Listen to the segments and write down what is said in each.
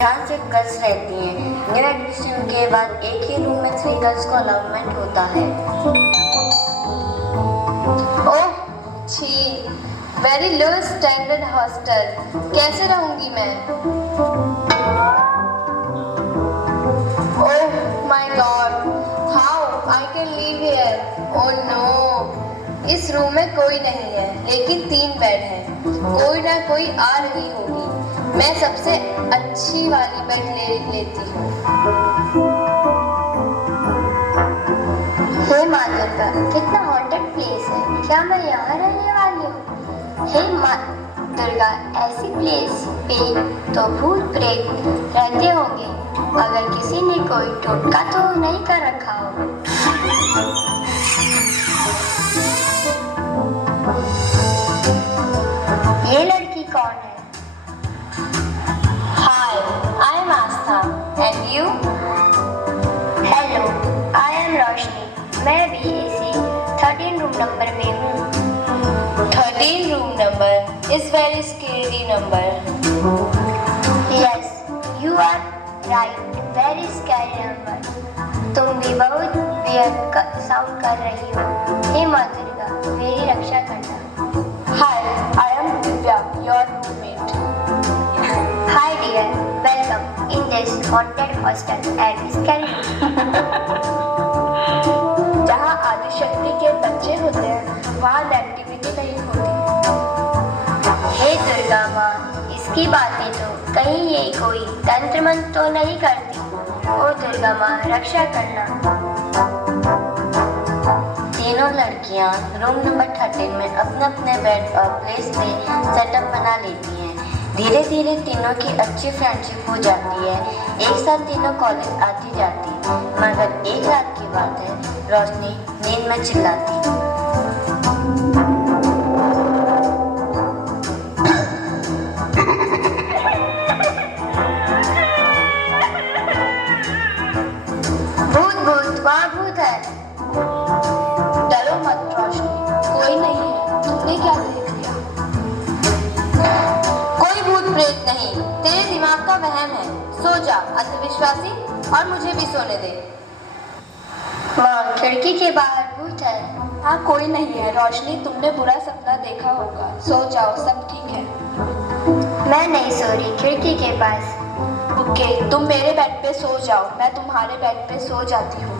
यहाँ सिर्फ गर्ल्स रहती हैं। न्यू एडमिशन के बाद एक ही रूम में 3 गर्ल्स को अलाउमेंट होता है। ओह छी, वेरी लो स्टैंडर्ड हॉस्टल। कैसे रहूंगी मैं? Oh my God, how I can live here? Oh no, इस रूम में कोई नहीं है, लेकिन 3 बेड हैं। कोई ना कोई आ रही होगी। मैं सबसे अच्छी वाली बेड ले लेती हूँ। हे माँ दुर्गा, कितना हॉन्टेड प्लेस है। क्या मैं यहाँ रहने वाली हूँ? हे माँ दुर्गा, ऐसी प्लेस पे तो भूत प्रेत रहते होंगे, अगर किसी ने कोई टोटका तो नहीं कर रखा हो। ये लड़की कौन है? Hi, I am Astha. And you? Hello, I am Roshni. मैं भी इसी 13 रूम नंबर में हूँ। 13 room number is very scary number. Yes, you are right, very scary number. तुम भी बहुत वियर्ड साउंड कर रही हो। हे माँ दुर्गा, मेरी रक्षा करना। Hi, I am Divya, your roommate. Hi dear, welcome in this haunted hostel and scary. जहाँ आदिशक्ति के बच्चे होते हैं, वहाँ एक्टिविटी नहीं होती। हे दुर्गा माँ, इसकी बातें तो कहीं ये कोई तंत्र मंत्र तो नहीं करती। ओ दुर्गा माँ, रक्षा करना। तीनों लड़कियां रूम नंबर 13 में अपने अपने बेड और प्लेस पे सेटअप बना लेती हैं। धीरे धीरे तीनों की अच्छी फ्रेंडशिप हो जाती है। एक साथ तीनों कॉलेज आती जाती। मगर एक रात की बात है, रोशनी नींद में चिल्लाती। भूत भूत, वहाँ भूत है। डरो मत रोशनी, कोई नहीं है। तुमने क्या देख लिया? कोई भूत प्रेत नहीं, तेरे दिमाग का वहम है। सो जा अंधविश्वासी, और मुझे भी सोने दे। माँ, खिड़की के बाहर भूत है। हाँ, कोई नहीं है रोशनी, तुमने बुरा सपना देखा होगा। सो जाओ, सब ठीक है। मैं नहीं सो रही, खिड़की के पास। ओके, तुम मेरे बेड पे सो जाओ, मैं तुम्हारे बेड पे सो जाती हूँ।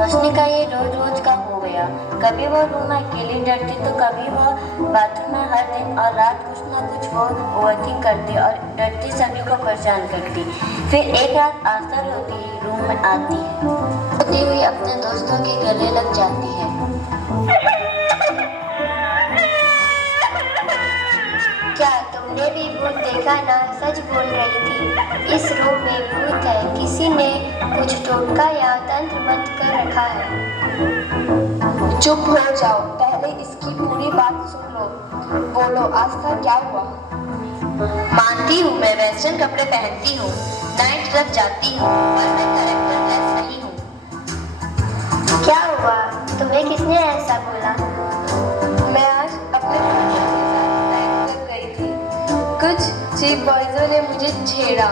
रोशनी का ये रोज रोज का हो गया। कभी वो रूम में अकेली डरती तो कभी वो बाथरूम में हर दिन और रात कुछ ना कुछ वो ओवरथिंक करती और डरती सभी को परेशान करती। फिर एक रात आस्था रोती रूम में आती है। रोती हुई अपने दोस्तों के गले लग जाती है। क्या तुमने भी भूत देखा ना? सच बोल रही थी। इस रूम में भूत है। किसी ने कुछ टोटका या तंत्र मंत्र कर रखा है। चुप हो जाओ, पहले इसकी पूरी बात सुन लो। बोलो आस्था, क्या हुआ? मानती हूँ, मैं वेस्टर्न कपड़े पहनती हूँ, नाइट क्लब जाती हूँ, पर मैं कैरेक्टरलेस नहीं हूँ। क्या हुआ? तुम्हें किसने ऐसा बोला? मैं आज अपने फ्रेंड्स के साथ नाइट क्लब गई थी। कुछ चीप बॉयजों ने मुझे छेड़ा,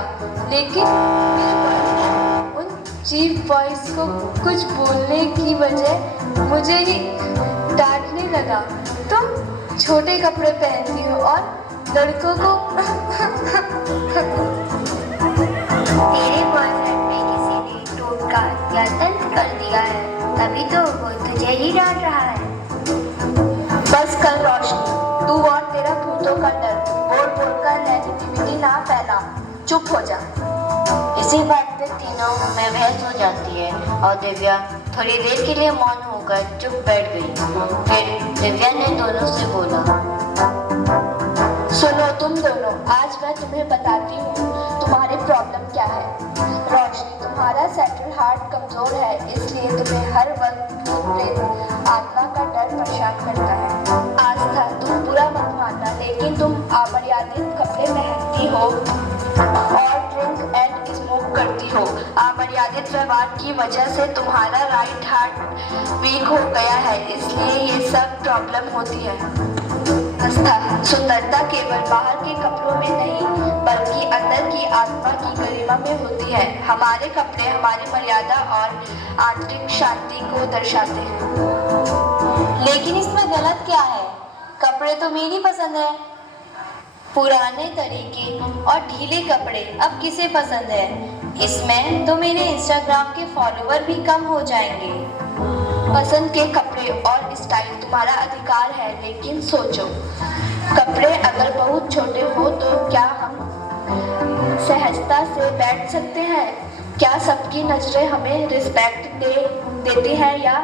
लेकिन मेरे बॉयफ्रेंड उन चीप बॉयज को कुछ बोलने की बजाय मुझे ही डांटने लगा। तुम छोटे कपड़े पहनती हो और लड़कों को तेरे बॉयफ्रेंड पे किसी ने टोटका या तंत्र कर दिया है, तभी तो वो तुझे ही डांट रहा है। बस कर रोशनी, तू और तेरा भूतों का डर बोल बोलकर नेगेटिविटी ना फैला। चुप हो जा। इसी बात पे तीनों में बहस हो जाती है और दिव्या थोड़ी देर के लिए मौन होकर चुप बैठ गई। फिर दिव्या ने दोनों से बोला, सुनो तुम दोनों, आज मैं तुम्हें बताती हूँ तुम्हारी प्रॉब्लम क्या है। रोशनी, तुम्हारा सेंट्रल हार्ट कमजोर है, इसलिए तुम्हें हर वक्त भूत प्रेत आत्मा का डर परेशान करता है। आस्था, तुम बुरा मत मानना, लेकिन तुम अमर्यादित कपड़े पहनती हो और ड्रिंक एंड स्मोक करती हो। अमर्यादित व्यवहार की वजह से तुम्हारा राइट हार्ट वीक हो गया है, इसलिए ये सब प्रॉब्लम होती है। आस्था, सुंदरता केवल बाहर के कपड़ों में नहीं बल्कि अंदर की आत्मा की गरिमा में होती है। हमारे कपड़े हमारी मर्यादा और आंतरिक शांति को दर्शाते हैं। लेकिन इसमें गलत क्या है? कपड़े तो मेरी पसंद है। पुराने तरीके और ढीले कपड़े अब किसे पसंद है? इसमें तो मेरे इंस्टाग्राम के फॉलोवर भी कम हो जाएंगे। पसंद के कपड़े और स्टाइल तुम्हारा अधिकार है, लेकिन सोचो, कपड़े अगर बहुत छोटे हो तो क्या हम सहजता से बैठ सकते हैं? क्या सबकी नजरें हमें रिस्पेक्ट देती हैं या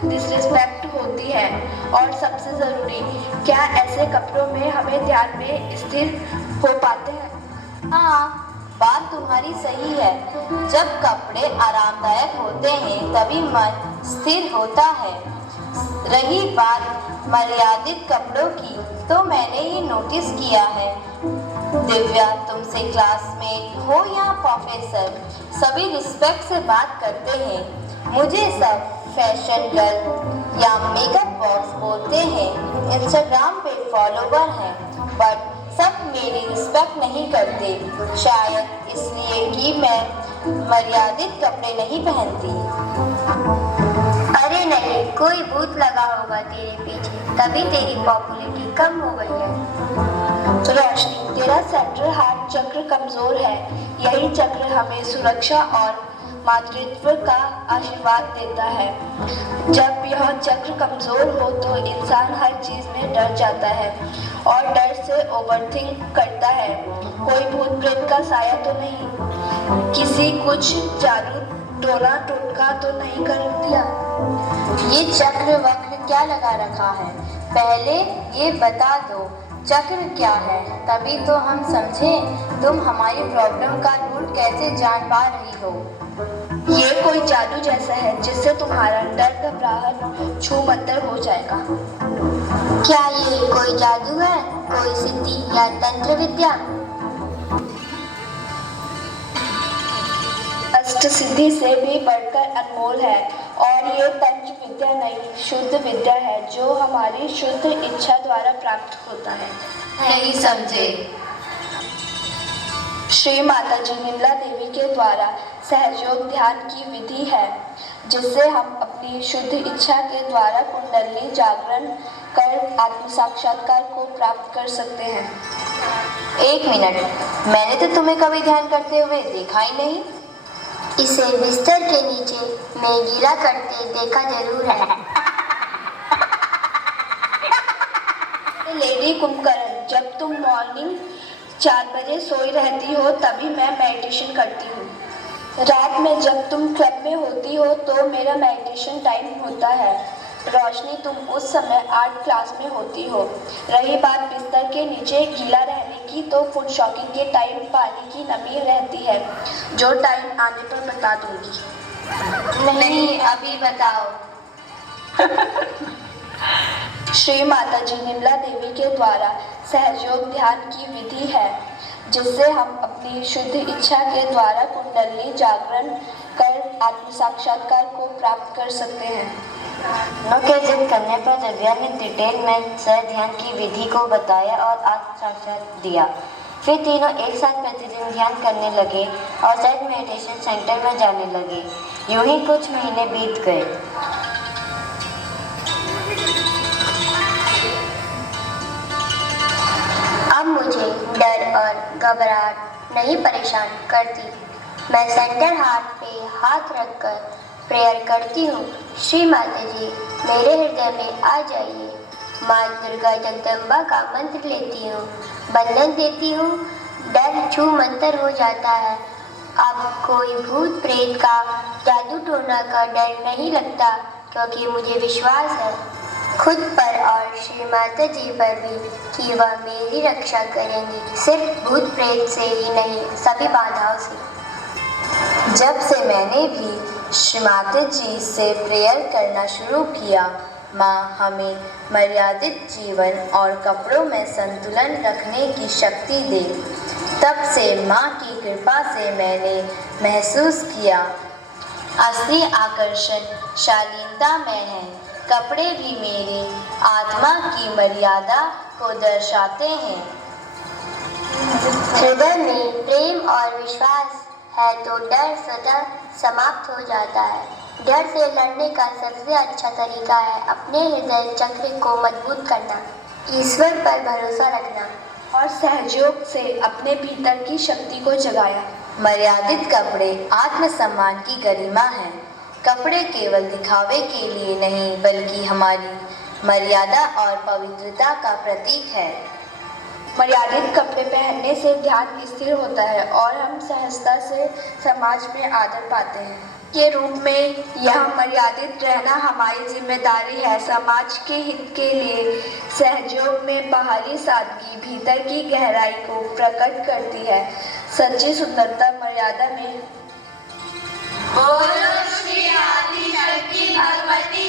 डिसरिस्पेक्ट होती है? और सबसे जरूरी, क्या ऐसे कपड़ों में हमें ध्यान में स्थिर हो पाते हैं? हाँ, बात तुम्हारी सही है। जब कपड़े आरामदायक होते हैं तभी मन स्थिर होता है। रही बात मर्यादित कपड़ों की, तो मैंने ये नोटिस किया है, दिव्या, तुमसे क्लासमेट हो या प्रोफेसर, सभी रिस्पेक्ट से बात करते हैं। मुझे सब फैशन गर्ल या मेकअप बॉक्स बोलते हैं। इंस्टाग्राम पे फॉलोवर हैं, बट सब मेरी रिस्पेक्ट नहीं करते। शायद इसलिए कि मैं मर्यादित कपड़े नहीं पहनती। अरे नहीं, कोई भूत लगा होगा तेरे पीछे, तभी तेरी पॉपुलैरिटी कम हो गई है। तो रोशनी, तेरा सेंट्रल हार्ट चक्र कमजोर है। यही चक्र हमें सुरक्षा और मातृत्व का आशीर्वाद देता है। जब यह चक्र कमजोर हो तो इंसान हर चीज में डर जाता है और डर से ओवरथिंक करता है। कोई भूत प्रेत का साया तो नहीं, किसी कुछ जादू टोना टोटका तो नहीं कर दिया? ये चक्र वक्र क्या लगा रखा है? पहले ये बता दो, चक्र क्या है, तभी तो हम समझें तुम हमारी प्रॉब्लम का रूट कैसे जान पा रही हो। ये कोई जादू जैसा है जिससे तुम्हारा डर घबराहट छूमंतर हो जाएगा। क्या ये कोई जादू है, कोई सिद्धि या तंत्र विद्या? अष्ट सिद्धि से भी बढ़कर अनमोल है, और ये तंत्र विद्या नहीं, शुद्ध विद्या है जो हमारी शुद्ध इच्छा द्वारा प्राप्त होता है। नहीं समझे। श्री माता जी निर्मला देवी के द्वारा सहयोग ध्यान की विधि है, जिससे हम अपनी शुद्ध इच्छा के द्वारा कुंडली जागरण कर आत्म साक्षात्कार को प्राप्त कर सकते हैं। एक मिनट, मैंने तो तुम्हें कभी ध्यान करते हुए देखा ही नहीं। इसे बिस्तर के नीचे में गीला करते देखा जरूर है। लेडी कुंभकर्ण, जब तुम मॉर्निंग 4 बजे सोई रहती हो तभी मैं मेडिटेशन करती हूँ। रात में जब तुम क्लब में होती हो तो मेरा मेडिटेशन टाइम होता है। रोशनी, तुम उस समय आर्ट क्लास में होती हो। रही बात बिस्तर के नीचे गीला रहने की, तो फुट शॉकिंग के टाइम पानी की नमी रहती है, जो टाइम आने पर बता दूंगी। नहीं, अभी बताओ। श्री माता जी निर्मला देवी के द्वारा सहयोग ध्यान की विधि है, जिससे हम अपनी शुद्ध इच्छा के द्वारा कुंडली जागरण कर आत्म साक्षात्कार को प्राप्त कर सकते हैं। नौकेजित करने पर दिव्या ने डिटेल में सह ध्यान की विधि को बताया और आत्म साक्षात्कार दिया। फिर तीनों एक साथ प्रतिदिन ध्यान करने लगे और सेट मेडिटेशन सेंटर में जाने लगे। यूं ही कुछ महीने बीत गए। अब मुझे डर और घबराहट नहीं परेशान करती। मैं सेंटर हार्ट पे हाथ रखकर प्रेयर करती हूँ। श्री माता जी, मेरे हृदय में आ जाइए। माँ दुर्गा जगदम्बा का मंत्र लेती हूँ, बंधन देती हूँ, डर छू मंतर हो जाता है। अब कोई भूत प्रेत का जादू टोना का डर नहीं लगता, क्योंकि मुझे विश्वास है खुद पर और श्री माता जी पर भी कि वह मेरी रक्षा करेंगी, सिर्फ भूत प्रेत से ही नहीं, सभी बाधाओं से। जब से मैंने भी श्री माता जी से प्रेयर करना शुरू किया, माँ हमें मर्यादित जीवन और कपड़ों में संतुलन रखने की शक्ति दे। तब से माँ की कृपा से मैंने महसूस किया, असली आकर्षण शालीनता में है। कपड़े भी मेरी आत्मा की मर्यादा को दर्शाते हैं। हृदय में प्रेम और विश्वास है तो डर स्वतः समाप्त हो जाता है। डर से लड़ने का सबसे अच्छा तरीका है अपने हृदय चक्र को मजबूत करना, ईश्वर पर भरोसा रखना और सहयोग से अपने भीतर की शक्ति को जगाया। मर्यादित कपड़े आत्मसम्मान की गरिमा है। कपड़े केवल दिखावे के लिए नहीं बल्कि हमारी मर्यादा और पवित्रता का प्रतीक है। मर्यादित कपड़े पहनने से ध्यान स्थिर होता है और हम सहजता से समाज में आदर पाते हैं। के रूप में यह मर्यादित रहना हमारी जिम्मेदारी है। समाज के हित के लिए सहयोग में बाहरी सादगी भीतर की गहराई को प्रकट करती है। सच्ची सुंदरता मर्यादा में। बोलो श्री आदि शक्ति भगवती